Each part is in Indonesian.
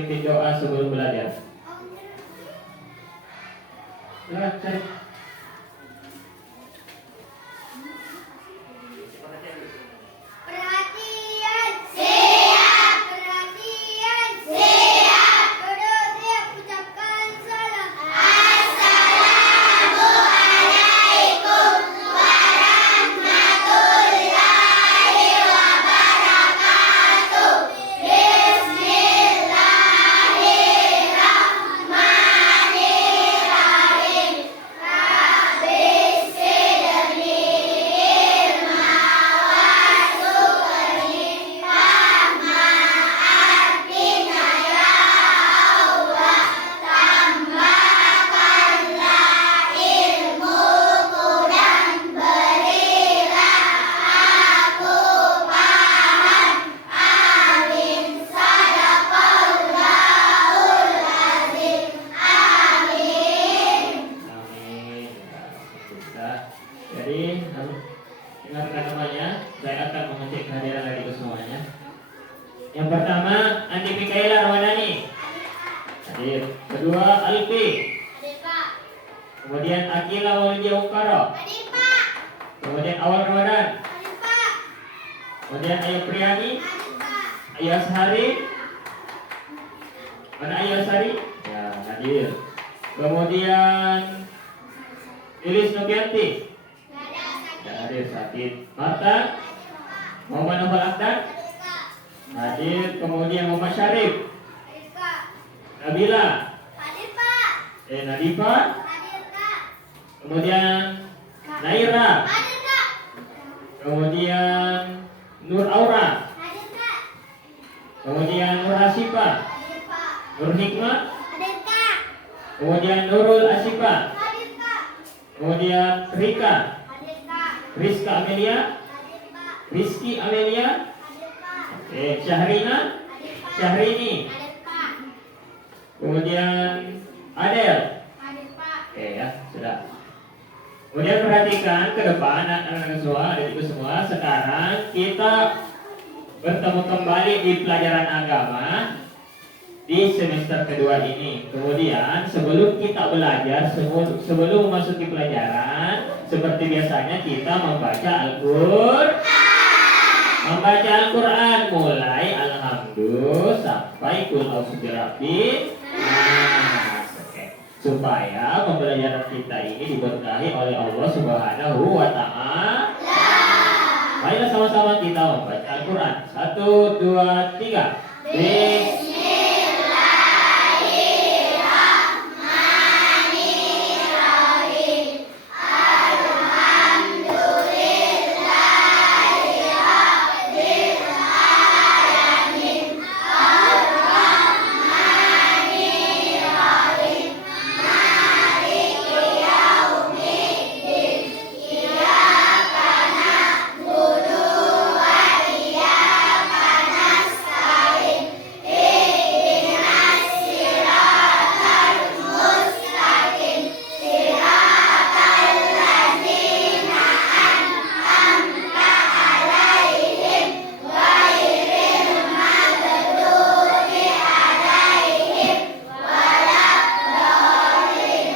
pimpin doa sebelum belajar. Silakan cari. Perhatian, siap. Perhatian, siap. Duduk siap, ucapkan salam. Assalamualaikum warahmatullahi wabarakatuh. Bismillahirrahmanirrahim. Rabbi sidni ilma warzuqni fahma. Artinya ya Allah, tambahkanlah ilmuku dan berilah aku paham. Amin. Sadaqallahul azim. Amin. Amin. Alhamdulillah. Jadi ingatkan namanya. Saya akan mengecek kehadiran adikku semuanya. Yang pertama Andi Mikaela Ramadhani. Hadir. Kedua Alfi. Hadir, Pak. Kemudian Akila Walidia Ukaro. Hadir, Pak. Kemudian Awal Ramadan. Hadir, Pak. Kemudian Ayu Priyani. Hadir, Pak. Ayu Ashari. Mana Ayu Ashari? Ya, hadir. Kemudian Lilis Novianti. Nggak ada sakit. Ya, hadir. Sakit. Marta. Muhammad Nofal Akdan. Hadir, Pak. Hadir. Kemudian Muhammad Syarif. Hadir, Pak. Nabila. Hadir, Pak. Nadifa. Hadir, Kak. Kemudian Naira. Hadir, Kak. Kemudian Nur Aura. Hadir, Kak. Kemudian Nur Asifa. Hadir, Pak. Nur Hikmah. Hadir, Kak. Kemudian Nurul Asifa. Hadir, Kak. Kemudian Rika. Hadir, Kak. Rizka Amelia. Hadir, Pak. Rizky Amelia. Hadir, Pak. Syahrina. Hadir, Pak. Syahrini. Hadir, Pak. Kemudian Adel. Hadir, Pak. Oke ya, sudah. Kemudian perhatikan ke depan anak-anak semua, adikku semua. Sekarang kita bertemu kembali di pelajaran agama di semester kedua ini. Kemudian sebelum kita belajar, sebelum memasuki pelajaran, seperti biasanya kita membaca Al-Quran mulai Alhamdulillah sampai Qul a'udzu birabbin nas. Supaya pembelajaran kita ini diberkahi oleh Allah Subhanahu wa Ta'ala. Baiklah, sama-sama kita membaca Al-Quran. 1, 2, 3. Bismillahirrahmanirrahim. Alhamdulillahirabbil alamin. Arrahmanirrahim. Maliki yaumiddin. Iyyaka na'budu wa iyyaka nasta'in. Ihdinas siratal mustaqim. Siratal ladzina an'amta 'alaihim ghairil maghdubi 'alaihim waladdallin.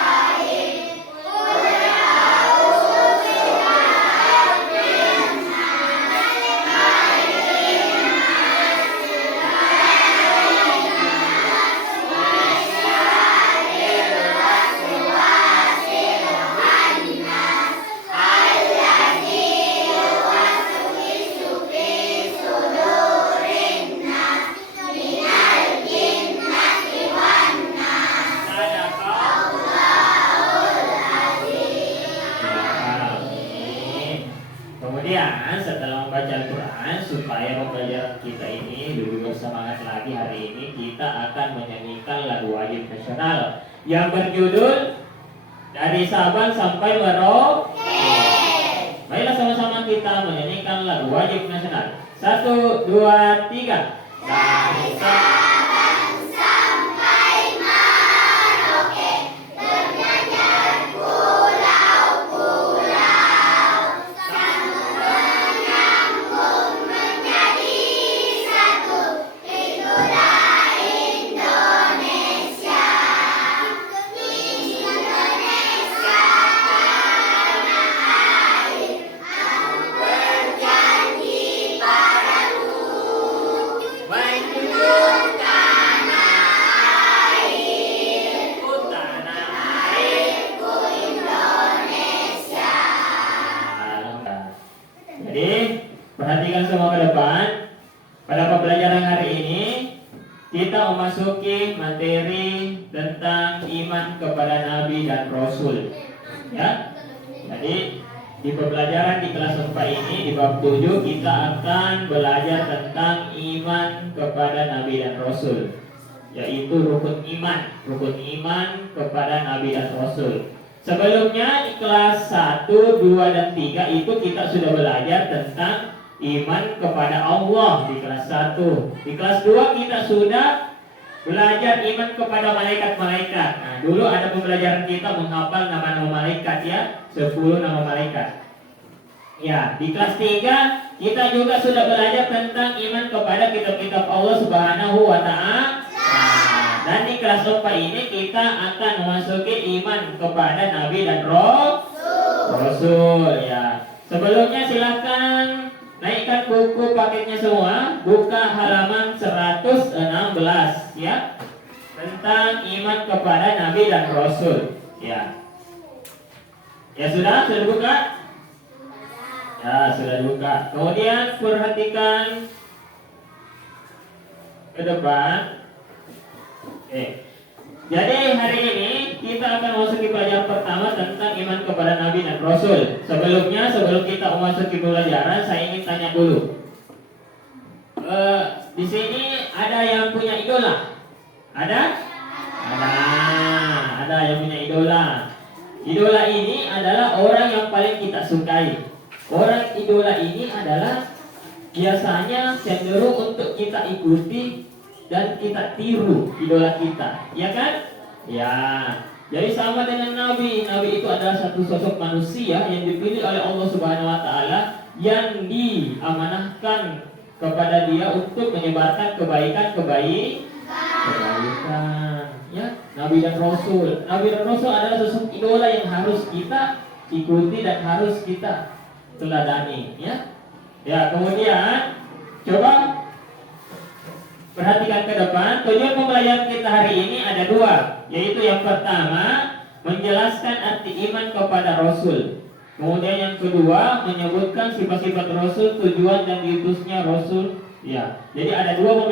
Bismillahirrahmanirrahim. Qul a'udzu birabbin nas, malikin nas, min syarril waswasil khannas, alladzi yuwaswisu fi sudurin nas, minal jinnati wan nas. Amin. Kemudian setelah membaca Al-Quran, supaya pembelajaran kita ini lebih bersemangat lagi hari ini, kita akan menyanyikan lagu wajib nasional yang berjudul Dari Sabang Sampai Merauke. Baiklah, sama-sama kita menyanyikan lagu wajib nasional. 1, 2, 3. Dari Sabang sampai Merauke, terjajar pulau-pulau, perhatikan semua ke depan. Pada pembelajaran hari ini kita memasuki materi tentang iman kepada Nabi dan Rasul. Ya. Jadi di pembelajaran di kelas 4 ini di bab 7 kita akan belajar tentang iman kepada Nabi dan Rasul, yaitu rukun iman kepada Nabi dan Rasul. Sebelumnya di kelas 1, 2, dan 3 itu kita sudah belajar tentang iman kepada Allah di kelas 1. Di kelas 2 kita sudah belajar iman kepada malaikat-malaikat. Nah, dulu ada pembelajaran kita menghafal nama-nama malaikat ya, 10 nama malaikat. Ya, di kelas 3 kita juga sudah belajar tentang iman kepada kitab-kitab Allah Subhanahu wa taala. Dan di kelas 4 ini kita akan memasuki iman kepada Nabi dan Rasul ya. Sebelumnya silakan naikkan buku paketnya semua, buka halaman 116 ya. Tentang iman kepada Nabi dan Rasul ya. Ya sudah dibuka? Ya, sudah dibuka. Kemudian perhatikan ke depan. Jadi hari ini kita akan memasuki pelajaran pertama tentang iman kepada Nabi dan Rasul. Sebelum kita memasuki pelajaran, saya ingin tanya dulu. Di sini ada yang punya idola? Ada? Ada yang punya idola. Idola ini adalah orang yang paling kita sukai. Orang idola ini adalah biasanya cenderung untuk kita ikuti dan kita tiru idola kita, ya kan? Ya, jadi sama dengan Nabi. Nabi itu adalah satu sosok manusia yang dipilih oleh Allah Subhanahu wa taala, yang diamanahkan kepada dia untuk menyebarkan kebaikan. Ya, Nabi dan Rasul. Nabi dan Rasul adalah sosok idola yang harus kita ikuti dan harus kita teladani, ya. Ya, kemudian coba perhatikan ke depan. Tujuan pembelajaran kita hari ini ada dua, yaitu yang pertama menjelaskan arti iman kepada Rasul. Kemudian yang kedua menyebutkan sifat-sifat Rasul, tujuan dan diutusnya Rasul. Ya, jadi ada dua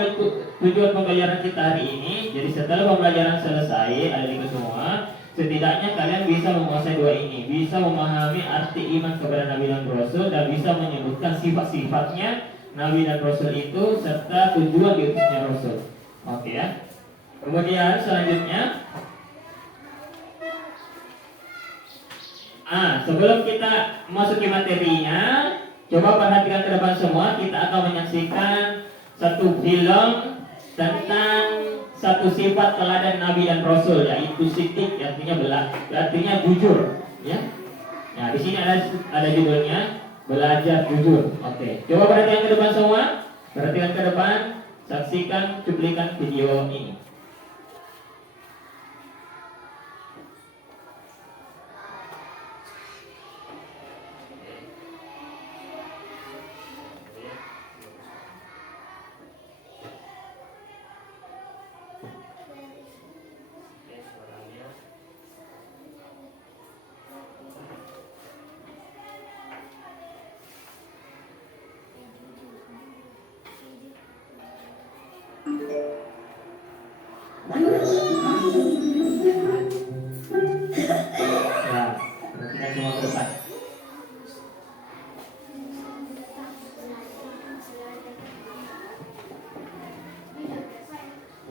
tujuan pembelajaran kita hari ini. Jadi setelah pembelajaran selesai, adik-adik semua, setidaknya kalian bisa menguasai dua ini, bisa memahami arti iman kepada Nabi dan Rasul dan bisa menyebutkan sifat-sifatnya Nabi dan Rasul itu serta tujuan diutusnya Rasul. Oke ya. Kemudian selanjutnya, sebelum kita masuki materinya, coba perhatikan ke depan semua. Kita akan menyaksikan satu film tentang satu sifat teladan Nabi dan Rasul, yaitu sidik, artinya jujur. Ya. Nah, di sini ada judulnya belajar jujur. Oke. Coba perhatikan ke depan semua. Perhatikan ke depan. Saksikan cuplikan video ini. Perhatikan semua ke depan.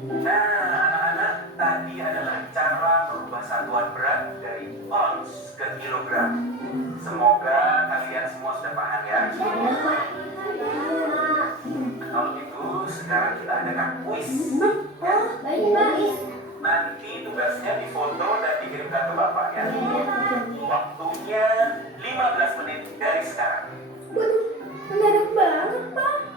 Nah, anak-anak, tadi adalah cara merubah satuan berat dari ons ke kilogram. Semoga kalian semua sudah paham ya. Kalau gitu, sekarang kita adakan kuis. Nanti tugasnya difoto dan dikirimkan ke Bapak ya. Waktunya 15 menit dari sekarang. Waduh, mendadak banget, Pak.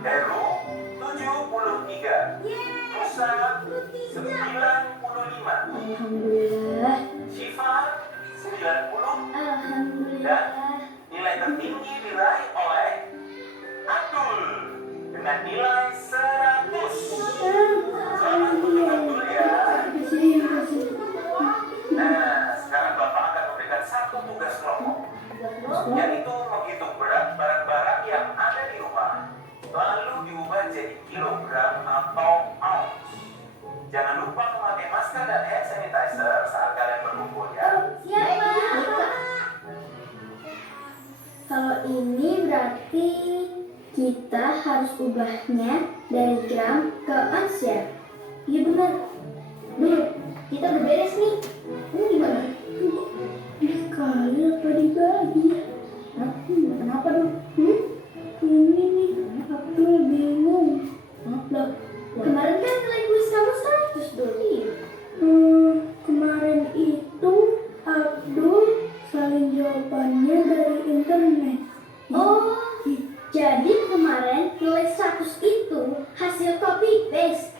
Heru 73, Nusa 95, Alhamdulillah. Syifa 90, Alhamdulillah. nilai tertinggi diraih oleh Abdul dengan dengan nilai 100. Selamat untuk Abdul ya. Nah, sekarang Bapak akan memberikan satu tugas kelompok, yaitu menghitung berat barang-barang yang ada di rumah, lalu diubah jadi kilogram atau ounce. Jangan lupa memakai masker dan hand sanitizer saat kalian berkumpul ya. Kalau ini berarti kita harus ubahnya dari gram ke ons ya? Iya benar. Dulu, kita udah beres nih. Ini gimana? Dikali apa dibagi? Hah? Kenapa dong? Ini nih, aku bingung. Loh, kemarin kan nilai kuis kamu 100 dulu. Kemarin itu Abdul salin jawabannya dari internet. Oh, jadi kemarin nilai 100 itu hasil copy paste.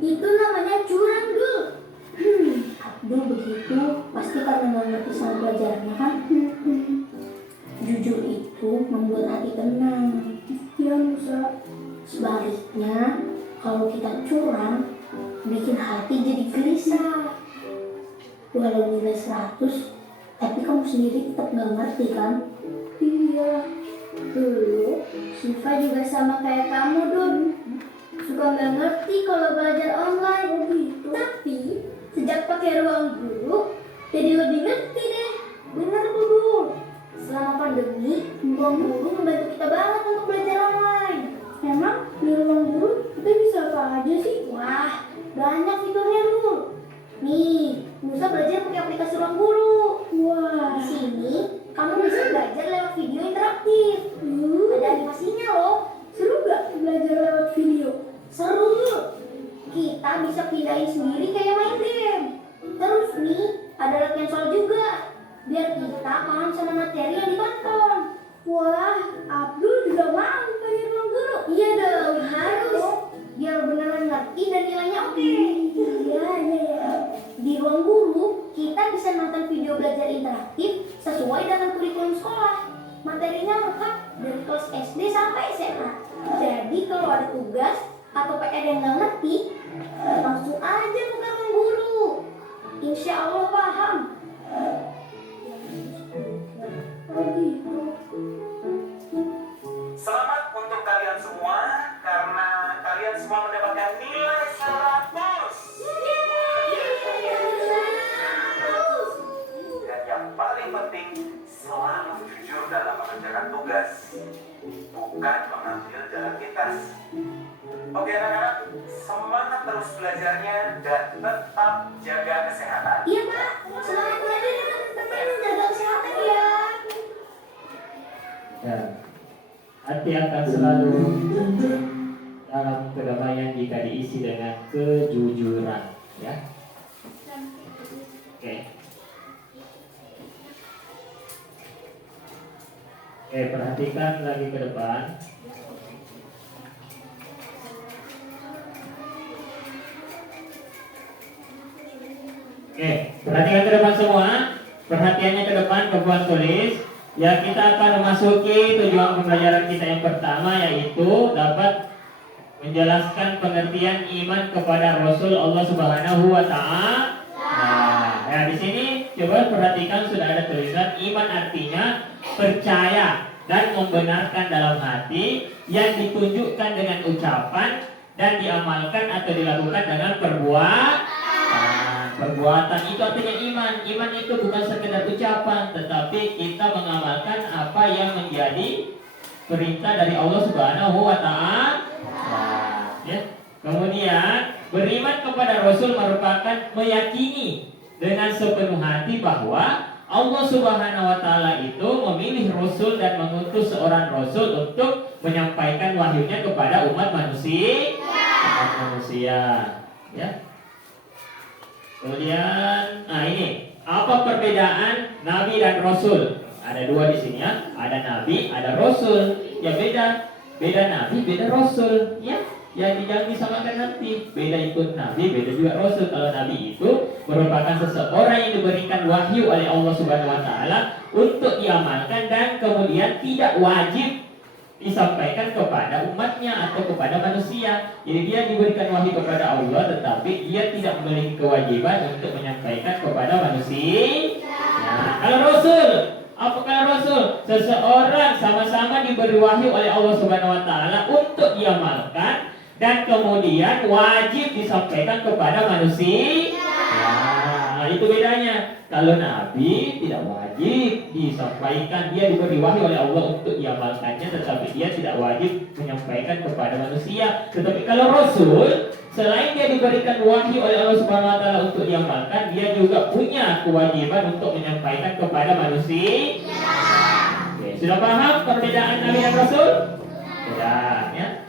Itu namanya curang, Dul. Abdul begitu pasti karena nggak ngerti sama pelajarannya kan. Jujur itu membuat hati tenang. Ya Musa. Sebaliknya, kalau kita curang, bikin hati jadi gelisah. Walau nilai 100, tapi kamu sendiri tetap nggak ngerti kan? Iya. Dulu, Syifa juga sama kayak kamu, Dun. Suka nggak ngerti kalau belajar online. Gitu. Tapi, sejak pakai ruang guru, jadi lebih ngerti deh. Bener tuh, Dun. Selama pandemi, ruang guru membantu kita banget untuk belajar online. Emang di ruang guru kita bisa apa aja sih? Wah, banyak fiturnya, Dun. Nih, Musa belajar pakai aplikasi ruang guru. Wah. Di sini kamu bisa belajar lewat video interaktif. Ada animasinya loh. Seru gak belajar lewat video? Seru. Kita bisa pindahin sendiri kayak main game. Terus nih, ada latihan soal juga. Biar kita paham sama materi yang ditonton. Wah, Abdul juga mau pakai ruang guru. Iya dong, harus. Biar beneran ngerti dan nilainya oke. Iya. Di ruang guru, kita bisa nonton video belajar interaktif sesuai dengan kurikulum sekolah. Materinya lengkap dari kelas SD sampai SMA. Jadi kalau ada tugas atau PR yang nggak ngerti, langsung aja buka ruang guru. Insya Allah paham. Selamat untuk kalian semua karena kalian semua mendapatkan nilai 100. Dan yang paling penting, selalu jujur dalam mengerjakan tugas, bukan mengambil jalan pintas. Oke anak-anak, semangat terus belajarnya dan tetap jaga kesehatan. Iya Pak, semangat belajar ya teman-teman, jaga kesehatan ya. Ya, hati akan selalu dalam kedamaian jika diisi dengan kejujuran, ya. Oke. Oke, perhatikan lagi ke depan. Oke, perhatikan ke depan semua. Perhatiannya ke depan, kebuan tulis. Ya, kita akan memasuki tujuan pembelajaran kita yang pertama, yaitu dapat menjelaskan pengertian iman kepada Rasul Allah Subhanahu wa Ta'ala. Nah, ya di sini coba perhatikan sudah ada tulisan iman, artinya percaya dan membenarkan dalam hati yang ditunjukkan dengan ucapan dan diamalkan atau dilakukan dengan perbuatan. Perbuatan itu artinya iman. Iman itu bukan sekedar ucapan, tetapi kita mengamalkan apa yang menjadi perintah dari Allah Subhanahu wa Ta'ala. Ya. Kemudian beriman kepada Rasul merupakan meyakini dengan sepenuh hati bahwa Allah Subhanahu wa Ta'ala itu memilih Rasul dan mengutus seorang Rasul untuk menyampaikan wahyunya kepada umat manusia. Ya. Kemudian, nah ini apa perbedaan Nabi dan Rasul? Ada dua di sini ya, ada Nabi, ada Rasul. Ya beda Nabi, beda Rasul. Ya, yang jangan disamakan nanti. Beda ikut Nabi, beda juga Rasul. Kalau Nabi itu merupakan seseorang yang diberikan wahyu oleh Allah Subhanahu Wa Taala untuk diamalkan dan kemudian tidak wajib disampaikan kepada umatnya atau kepada manusia. Jadi dia diberikan wahyu kepada Allah, tetapi dia tidak memiliki kewajiban untuk menyampaikan kepada manusia. Nah, kalau Rasul, apa kalau Rasul? Seseorang sama-sama diberi wahyu oleh Allah Subhanahu Wa Taala untuk diamalkan dan kemudian wajib disampaikan kepada manusia. Nah, itu bedanya. Kalau Nabi tidak wajib disampaikan, dia diberi wahyu oleh Allah untuk diamalkannya, tetapi dia tidak wajib menyampaikan kepada manusia. Tetapi kalau Rasul, selain dia diberikan wahyu oleh Allah Subhanahu Wa Taala untuk diamalkan, dia juga punya kewajiban untuk menyampaikan kepada manusia. Oke, sudah paham perbedaan Nabi dan Rasul? Sudah, ya.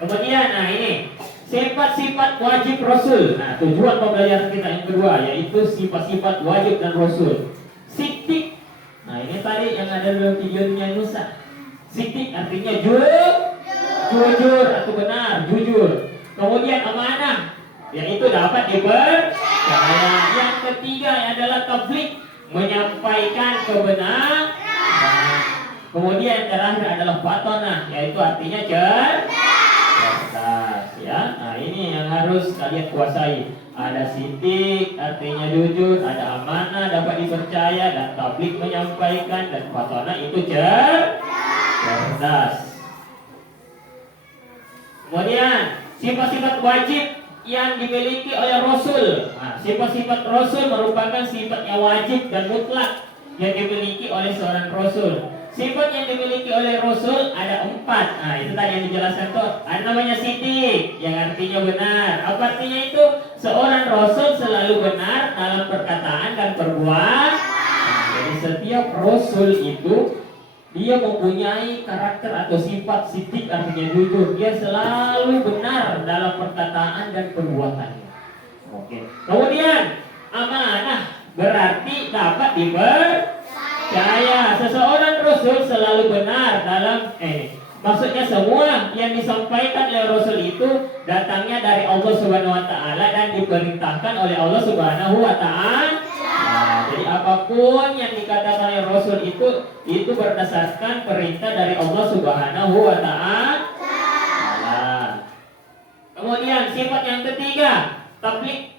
Kemudian, nah ini sifat-sifat wajib Rasul. Nah, tujuan pembelajaran kita yang kedua yaitu sifat-sifat wajib dan Rasul. Sidik. Nah, ini tadi yang ada dalam videonya Nusa. Sidik artinya jujur atau benar, jujur. Kemudian amanah, yaitu dapat dipercaya. Yang ketiga adalah tabligh, menyampaikan kebenaran. Kemudian yang terakhir adalah fatonah, yaitu artinya cerdas, ya. Nah, ini yang harus kalian kuasai. Ada sidik, artinya jujur, ada amanah, dapat dipercaya, dan tabligh, menyampaikan, dan fatonah itu cerdas. Kemudian sifat-sifat wajib yang dimiliki oleh Rasul. Nah, sifat-sifat Rasul merupakan sifat yang wajib dan mutlak yang dimiliki oleh seorang Rasul. Sifat yang dimiliki oleh Rasul ada 4. Nah, itu tadi yang dijelaskan tuh. Ada namanya sidik, yang artinya benar. Apa artinya itu? Seorang Rasul selalu benar dalam perkataan dan perbuatan. Nah, jadi setiap Rasul itu dia mempunyai karakter atau sifat sidik, artinya jujur. Dia selalu benar dalam perkataan dan perbuatannya. Oke. Kemudian amanah berarti dapat dipercaya. Seseorang Rasul selalu benar dalam maksudnya semua yang disampaikan oleh Rasul itu datangnya dari Allah Subhanahu Wa Taala dan diperintahkan oleh Allah Subhanahu Wa Taala. Nah, jadi apapun yang dikatakan oleh Rasul itu berdasarkan perintah dari Allah Subhanahu Wa Taala. Kemudian sifat yang ketiga, tabligh.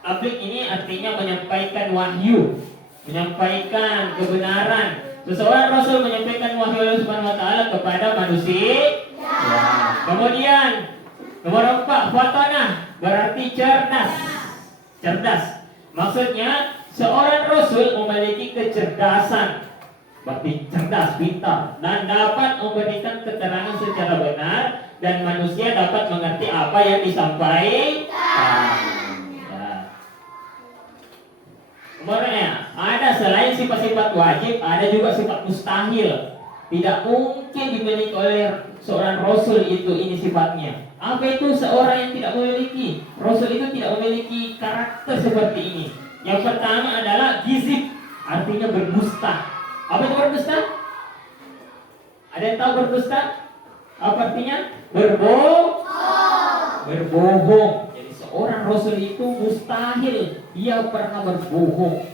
Tabligh ini artinya menyampaikan wahyu, menyampaikan kebenaran. Seseorang Rasul menyampaikan wahyu Allah Subhanahu Wa Taala kepada manusia. Kemudian nomor 4, fatonah berarti cerdas. Maksudnya seorang Rasul memiliki kecerdasan, berarti cerdas, pintar, dan dapat memberikan keterangan secara benar, dan manusia dapat mengerti apa yang disampaikan. Kemudian ada selain sifat-sifat wajib, ada juga sifat mustahil. Tidak mungkin dimiliki oleh seorang Rasul ini sifatnya. Apa itu seorang yang tidak memiliki? Rasul itu tidak memiliki karakter seperti ini. Yang pertama adalah gizib, artinya berdusta. Apa itu berdusta? Ada yang tahu berdusta? Apa artinya? Berbohong. Jadi seorang Rasul itu mustahil dia pernah berbohong.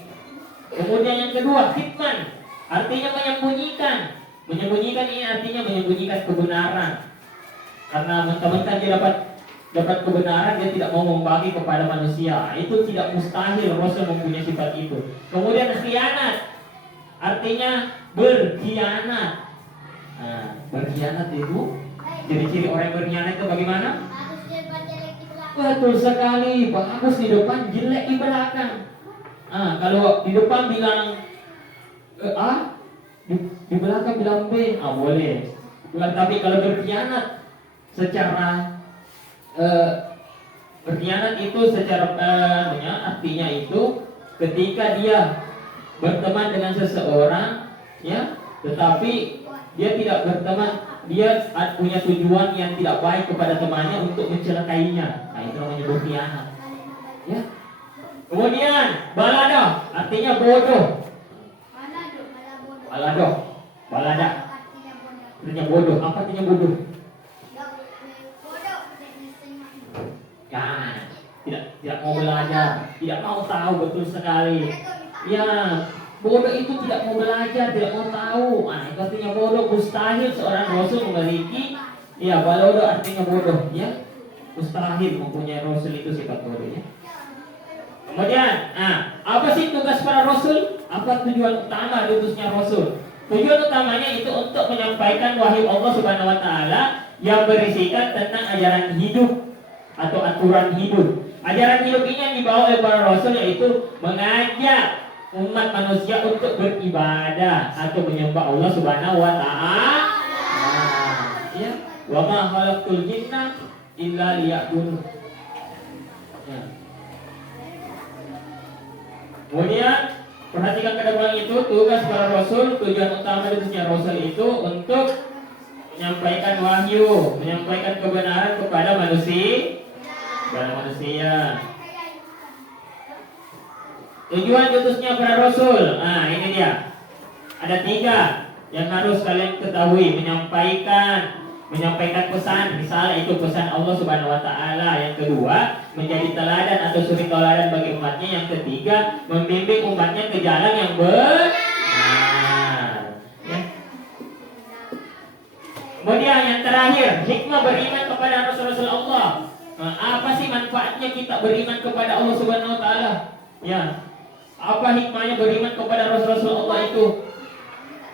Kemudian yang kedua, kitman, artinya menyembunyikan. Menyembunyikan ini artinya menyembunyikan kebenaran. Karena mentang-mentang dia dapat kebenaran, dia tidak mau membagi kepada manusia. Itu tidak mustahil Rasul mempunyai sifat itu. Kemudian khianat, artinya berkhianat. Nah, berkhianat itu, ciri-ciri orang yang berkhianat itu bagaimana? Betul sekali, bagus di depan, jelek di belakang. Kalau di depan bilang A, di belakang bilang B, boleh. Tapi kalau berkhianat secara berkhianat itu secara artinya itu ketika dia berteman dengan seseorang, ya, tetapi dia tidak berteman, dia punya tujuan yang tidak baik kepada temannya untuk mencelakainya. Nah, itu namanya berkhianat. Ya. Kemudian balada artinya bodoh. Balada artinya bodoh. Apa artinya bodoh? Tidak mau belajar, tidak mau tahu, betul sekali. Ya, bodoh itu tidak mau belajar, tidak mau tahu. Nah, itu artinya bodoh. Mustahil seorang rasul memiliki, ya balodo artinya bodoh, ya. Mustahil mempunyai rasul itu sifat bodoh, ya. Kemudian, apa sih tugas para rasul? Apa tujuan utama diutusnya rasul? Tujuan utamanya itu untuk menyampaikan wahyu Allah Subhanahu wa taala yang berisikan tentang ajaran hidup atau aturan hidup. Ajaran hidup ini yang dibawa oleh para rasul yaitu mengajak umat manusia untuk beribadah atau menyembah Allah Subhanahu wa taala. Ya, wa ma khalaqtul jinna illa liya'budun. Ya. Kemudian perhatikan kedua itu tugas para rasul, tujuan utama diutusnya rasul itu untuk menyampaikan wahyu, menyampaikan kebenaran kepada manusia. Tujuan diutusnya para rasul, ini dia. Ada 3 yang harus kalian ketahui, menyampaikan pesan, misalnya itu pesan Allah Subhanahu wa taala. Yang kedua, menjadi teladan atau suri teladan bagi umatnya. Yang ketiga, membimbing umatnya ke jalan yang benar. Ya. Kemudian yang terakhir, hikmah beriman kepada Rasul-Rasul Allah. Apa sih manfaatnya kita beriman kepada Allah Subhanahu wa taala? Ya. Apa hikmahnya beriman kepada Rasul-Rasul Allah itu?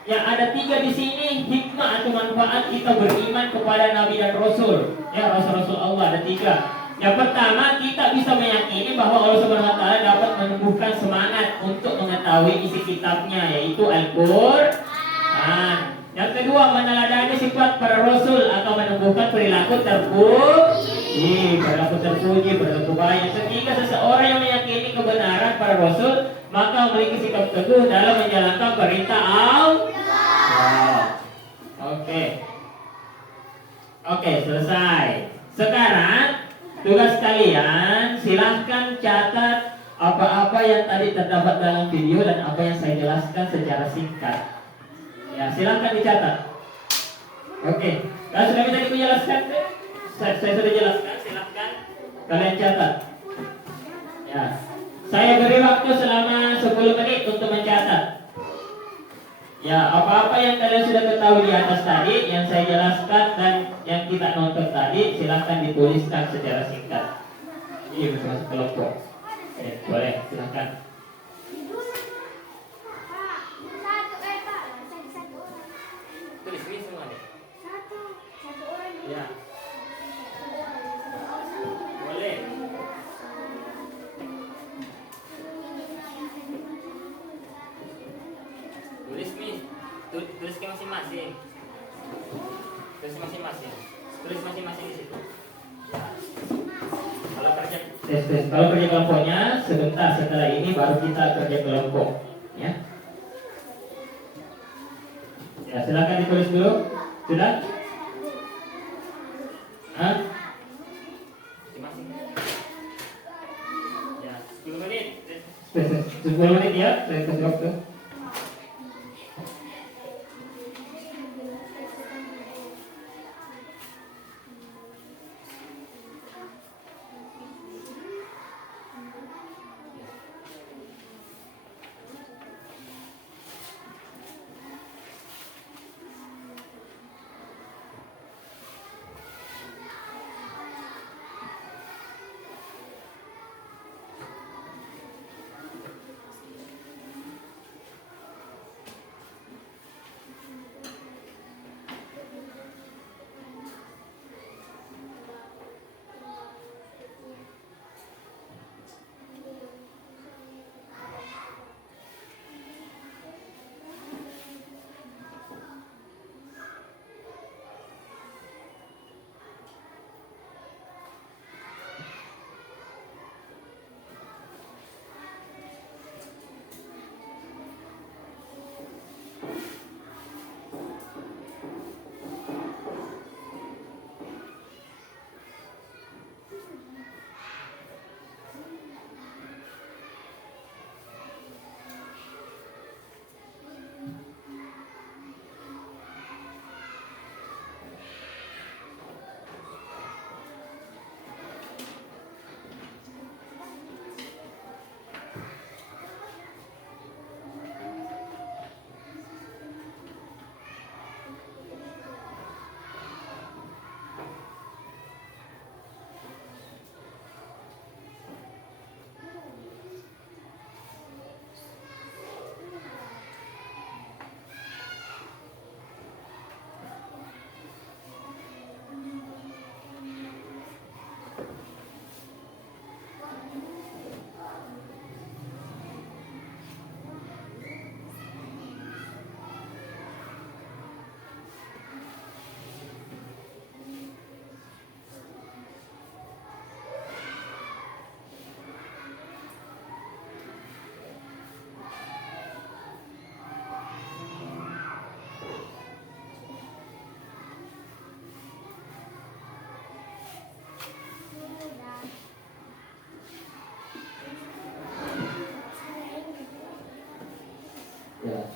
Ya, ada 3 di sini hikmah atau manfaat kita beriman kepada Nabi dan Rasul. Ya, Rasul-Rasul Allah ada 3. Yang pertama, kita bisa meyakini bahwa Allah Subhanahu wa taala dapat menumbuhkan semangat untuk mengetahui isi kitabnya, yaitu Al-Qur'an. Yang kedua, meneladani sifat para rasul akan menumbuhkan perilaku terpuji, perilaku baik. Yang ketiga, seseorang yang meyakini kebenaran para rasul maka memiliki sikap teguh dalam menjalankan perintah Allah. Oke, selesai. Sekarang tugas kalian, silahkan catat apa-apa yang tadi terdapat dalam video dan apa yang saya jelaskan secara singkat. Ya, silahkan dicatat. Oke, kalau sudah tadi aku jelaskan, saya sudah jelaskan, silahkan kalian catat. Ya, saya beri waktu selama 10 menit untuk mencatat. Ya, apa-apa yang kalian sudah ketahui di atas tadi, yang saya jelaskan dan yang kita nonton tadi, silahkan dituliskan secara singkat. Ini masuk kelompok. Boleh, silahkan. Tulis ini semua deh. Satu orang. Ya. Boleh. Tulis nih. Tulis ke masing-masing. Tulis masing-masing. Tulis masing-masing di situ. Ya. Kalau kerja kelompoknya sebentar setelah ini baru kita kerja kelompok, ya. Ya, silakan ditulis dulu. Sudah? Hah? Masing-masing. Ya, 10 menit. 10 menit ya, saya kasih waktu.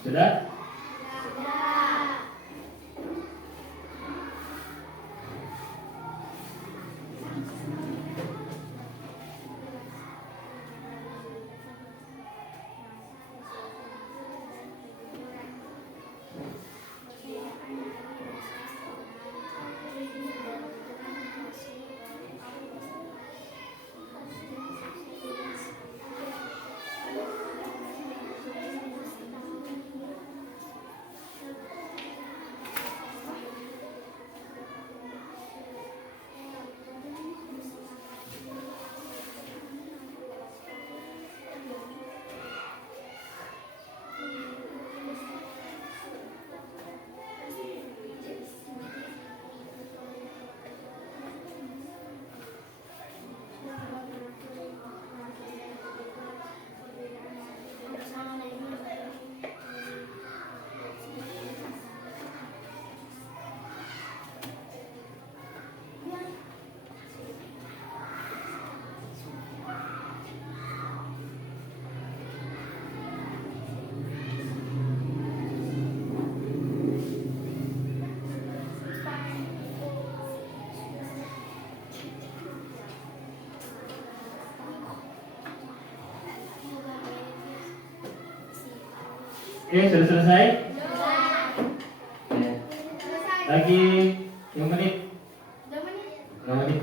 Sudah? Oke, sudah selesai? Oke. Lagi 2 menit. 2 menit.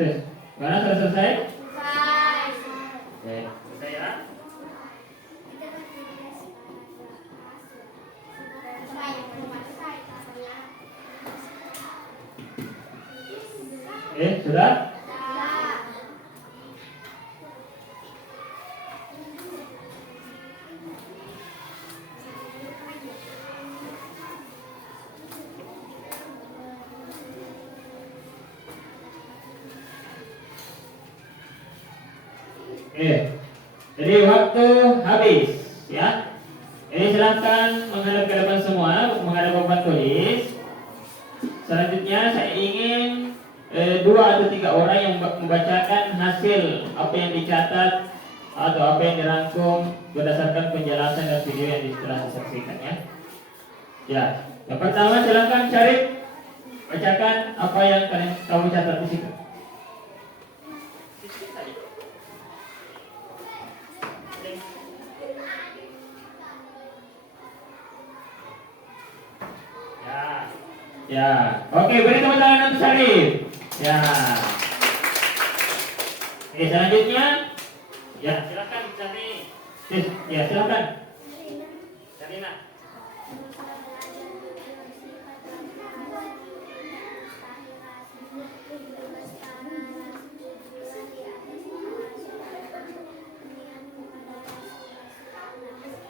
Oke. Mana sudah selesai? Oke, selesai ya. Oke, sudah? Oke, jadi waktu habis ya. Jadi silakan menghadap ke depan semua, menghadap ke papan tulis. Selanjutnya saya ingin 2 atau 3 orang yang membacakan hasil apa yang dicatat atau apa yang dirangkum berdasarkan penjelasan dan video yang telah disaksikan ya. Ya, yang pertama silakan Syarif bacakan apa yang kamu catat di situ. Ya, oke, beri tepuk tangan untuk Syarif. Ya. Oke, selanjutnya, ya silakan Syarif. Ya silakan. Sarina.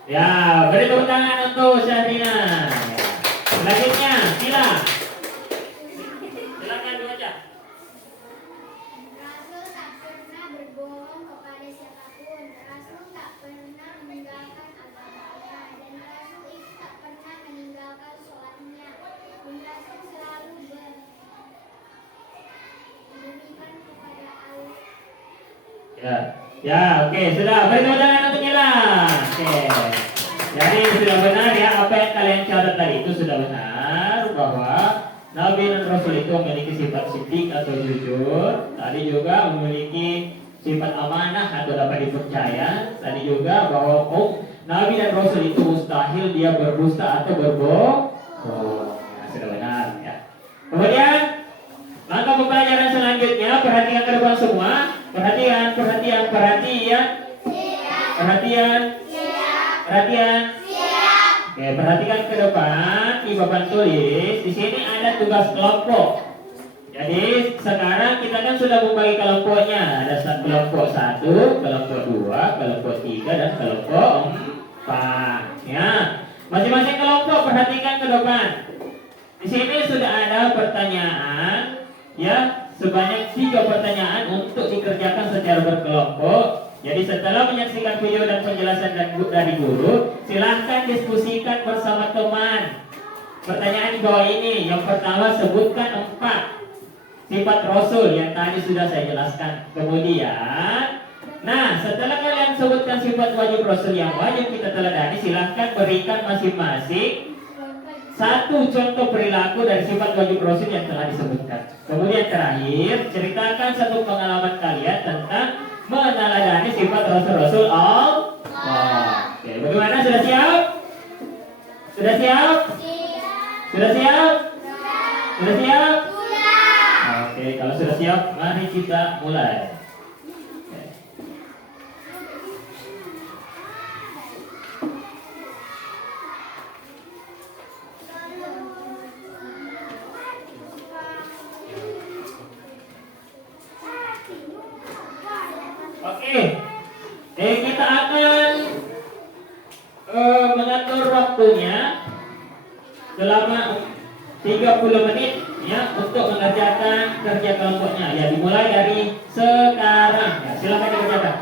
Ya, beri tepuk tangan untuk Syarina. Selanjutnya, Sila. Silakan dibaca. Rasul tak pernah berbohong kepada siapapun. Rasul tak pernah meninggalkan agamanya, dan Rasul itu tak pernah meninggalkan sholatnya. Dan Rasul selalu beriman kepada Allah. Ya, oke, sudah. Beri tepuk tangan untuk Mila. Oke. Jadi sudah benar ya apa yang kalian catat tadi itu sudah benar bahwa Nabi dan Rasul itu memiliki sifat siddiq atau jujur. Tadi juga memiliki sifat amanah atau dapat dipercaya. Tadi juga bahwa Nabi dan Rasul itu mustahil dia berdusta atau berbohong. Ya, sudah benar ya. Kemudian langkah pembelajaran selanjutnya, perhatikan ke depan semua. Perhatian. Oke, perhatikan ke depan di papan tulis. Di sini ada tugas kelompok. Jadi sekarang kita kan sudah membagi kelompoknya. Ada kelompok 1, kelompok 2, kelompok 3 dan kelompok 4. Ya, masing-masing kelompok perhatikan ke depan. Di sini sudah ada pertanyaan, ya, sebanyak 3 pertanyaan untuk dikerjakan secara berkelompok. Jadi setelah menyaksikan video dan penjelasan dari guru, silahkan diskusikan bersama teman. Pertanyaan di bawah ini, yang pertama sebutkan 4 sifat Rasul yang tadi sudah saya jelaskan. Kemudian, nah setelah kalian sebutkan sifat wajib Rasul yang wajib kita teladani, silahkan berikan masing-masing 1 contoh perilaku dari sifat wajib Rasul yang telah disebutkan. Kemudian terakhir, ceritakan 1 pengalaman kalian tentang meneladani sifat Rasul-Rasul Allah. Oke, bagaimana? Sudah siap? Sudah siap? Sudah siap? Sudah siap? Oke, kalau sudah siap, mari kita mulai. Oke, kita akan mengatur waktunya selama 30 menit ya untuk mengerjakan kerja kelompoknya. Ya, dimulai dari sekarang. Ya, silakan dikerjakan.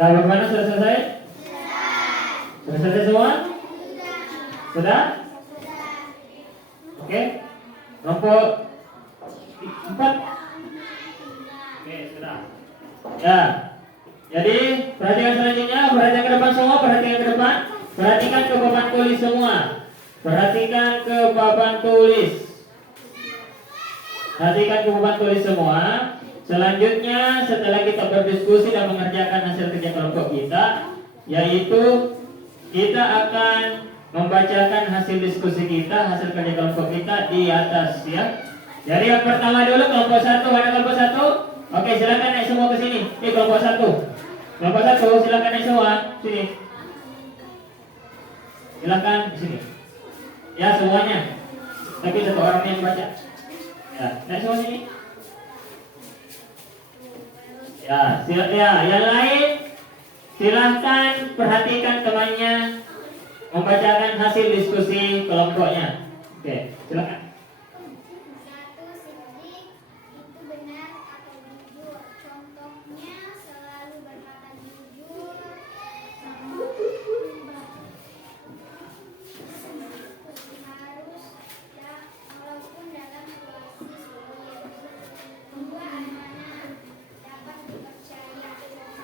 Ya, bagaimana sudah selesai? Sudah selesai semua? Sudah? Oke. Kelompok 4. Oke, sudah. Ya. Jadi, perhatikan selanjutnya, perhatikan ke depan semua, perhatikan ke depan. Perhatikan ke papan tulis semua. Perhatikan ke papan tulis. Perhatikan ke papan tulis semua. Selanjutnya, setelah kita berdiskusi dan mengerjakan hasil kerja kelompok kita, yaitu kita akan membacakan hasil diskusi kita, hasil kerja kelompok kita di atas ya. Jadi yang pertama dulu kelompok 1, ada kelompok 1. Oke, silakan naik semua ke sini. Ini kelompok 1. Kelompok 1, silakan naik semua sini. Silakan di sini. Ya, semuanya. Tapi satu orang yang baca. Ya, naik semua sini. Ya, yang lain silahkan perhatikan temannya membacakan hasil diskusi kelompoknya. Oke, silakan. 1. Sidik itu benar atau jujur. Contohnya selalu berkata jujur. Harus walaupun dalam situasi sulit. 2. Amanah dapat dipercaya.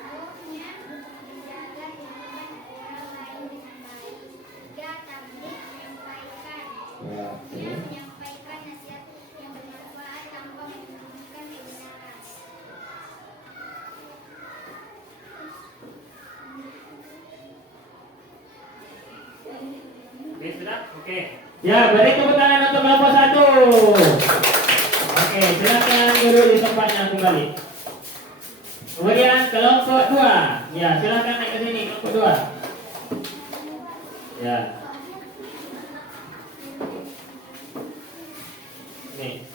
Contohnya menjaga hubungan orang lain dengan baik. 3. Tablik menyampaikan. Dia menyampaikan nasihat yang bermanfaat tanpa menyembunyikan kebenaran. Oke, sudah? Oke. Ya, beri tepuk tangan untuk kelompok 1. Oke, silakan duduk di tempatnya kembali. Kemudian kelompok 2. Ya, silakan naik ke sini kelompok 2. Ya. Nih.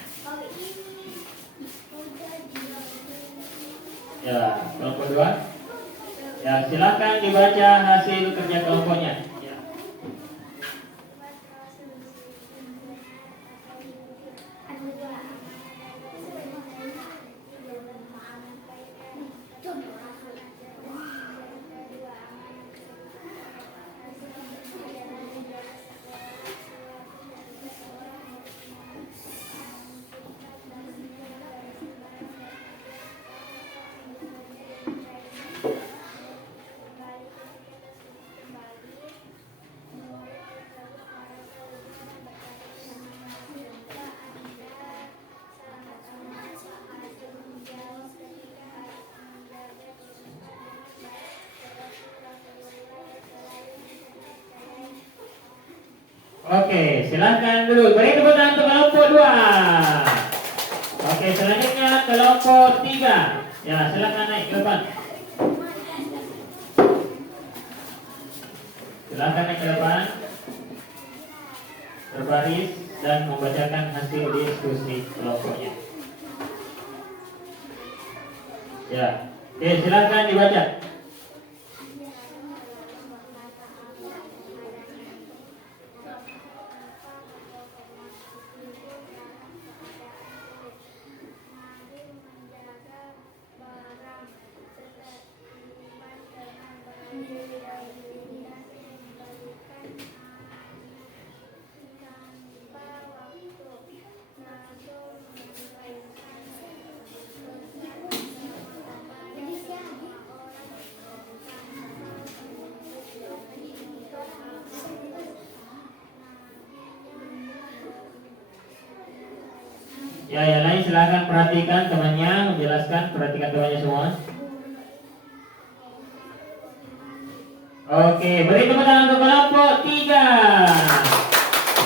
Ya, kelompok 2. Ya, silakan dibaca hasil kerja kelompoknya. Ya. Oke, silahkan dulu. Beri tepuk tangan untuk kelompok 2. Oke, selanjutnya kelompok 3. Ya, silahkan naik ke depan. Silahkan naik ke depan. Berbaris dan membacakan hasil diskusi kelompoknya. Ya, oke, silahkan dibaca. Ya, yang lain silahkan perhatikan temannya, menjelaskan, perhatikan temannya semua. Oke, beri tepuk tangan untuk kelompok 3.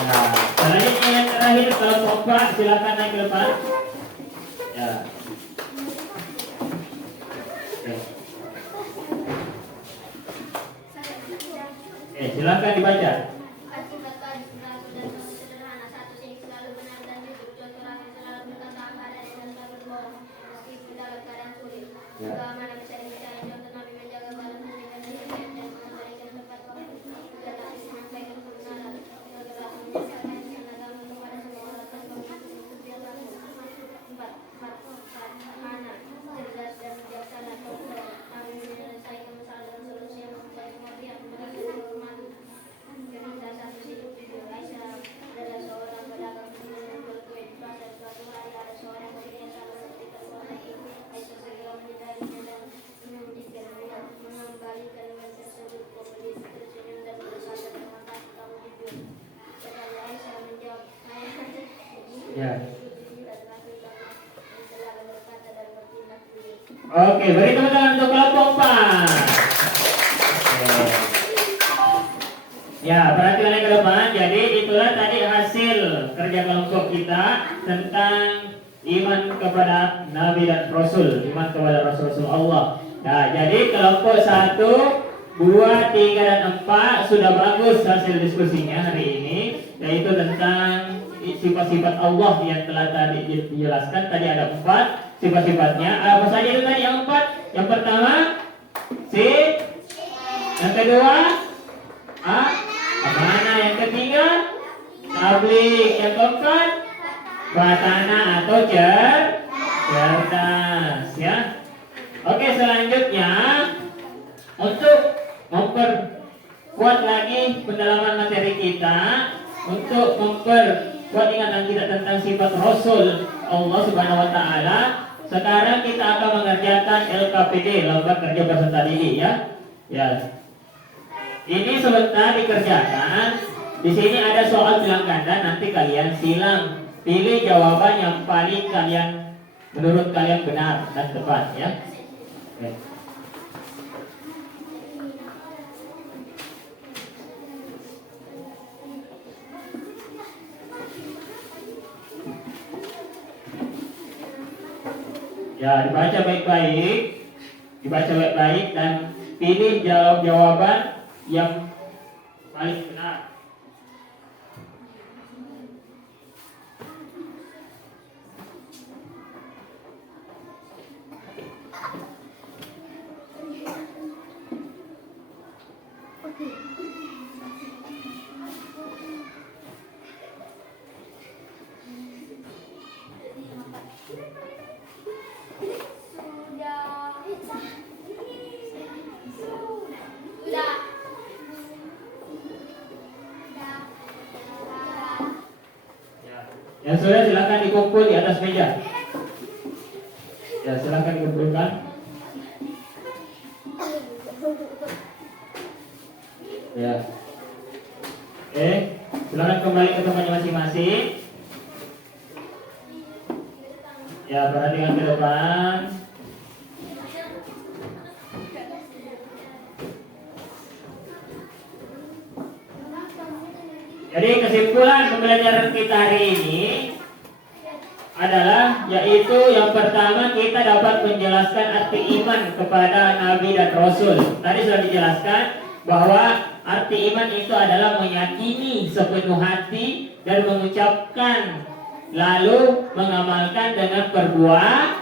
Nah, selanjutnya yang terakhir kelompok 4, silahkan naik ke depan. Ya. Oke. Oke, silahkan dibaca. Ya. Oke, beri tepuk tangan untuk kelompok 4. Oke. Ya, perhatikan ke depan. Jadi itulah tadi hasil kerja kelompok kita tentang iman kepada Nabi dan Rasul, iman kepada Rasul Allah. Nah, jadi kelompok 1, 2, 3, dan 4 sudah bagus hasil diskusinya hari ini, yaitu tentang sifat-sifat Allah yang telah tadi dijelaskan. Tadi ada 4 sifat-sifatnya. Apa saja itu tadi yang 4? Yang pertama, yang kedua, amanah. Yang ketiga, tabligh. Yang keempat, batana atau cerdas, ya. Oke, selanjutnya untuk memperkuat lagi pendalaman materi kita, untuk memperkuat ingatan kita tentang sifat Rasul Allah Subhanahu wa taala, sekarang kita akan mengerjakan LKPD, lomba kerja peserta didik, ya. Ya. Ini sebentar dikerjakan. Di sini ada soal bilang ganda, nanti kalian silang. Pilih jawaban yang paling menurut kalian benar dan tepat, ya. Oke. Ya, dibaca baik-baik dan pilih jawaban yang paling benar. Yang sudah silakan dikumpul di atas meja. Ya, silakan dikumpulkan. Ya. Oke, silakan kembali ke tempatnya masing-masing. Ya, perhatikan ke depan. Jadi kesimpulan pembelajaran kita hari ini adalah, yaitu yang pertama, kita dapat menjelaskan arti iman kepada Nabi dan Rasul. Tadi sudah dijelaskan bahwa arti iman itu adalah meyakini sepenuh hati dan mengucapkan lalu mengamalkan dengan perbuatan.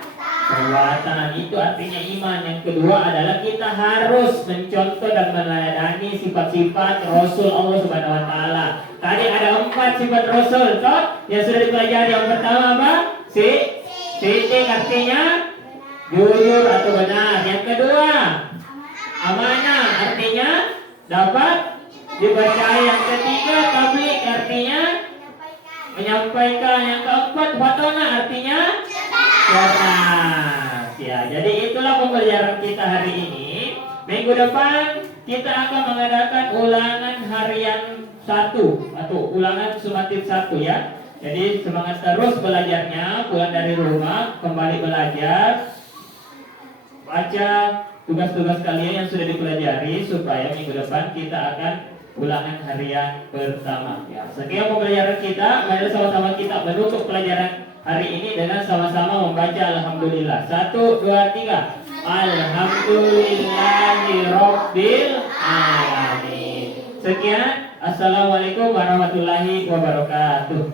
Itu artinya iman. Yang kedua adalah kita harus mencontoh dan meneladani sifat-sifat Rasul Allah Subhanahu wa taala. Tadi ada 4 sifat Rasul yang sudah dipelajari. Yang pertama apa? Siddiq, artinya jujur atau benar. Yang kedua, amanah, artinya dapat dipercaya. Yang ketiga, tabligh, artinya menyampaikan. Yang keempat, batana, artinya cerdas. Ya, jadi itulah pembelajaran kita hari ini. Minggu depan kita akan mengadakan ulangan harian 1 atau ulangan sumatif 1, ya. Jadi semangat terus belajarnya, pulang dari rumah kembali belajar, baca tugas-tugas kalian yang sudah dipelajari, supaya minggu depan kita akan ulangan harian pertama, ya. Sekian pembelajaran kita. Mari sama-sama kita menutup pelajaran hari ini dengan sama-sama membaca alhamdulillah. 1, 2, 3. Alhamdulillahirabbil alamin. Sekian. Assalamualaikum warahmatullahi wabarakatuh.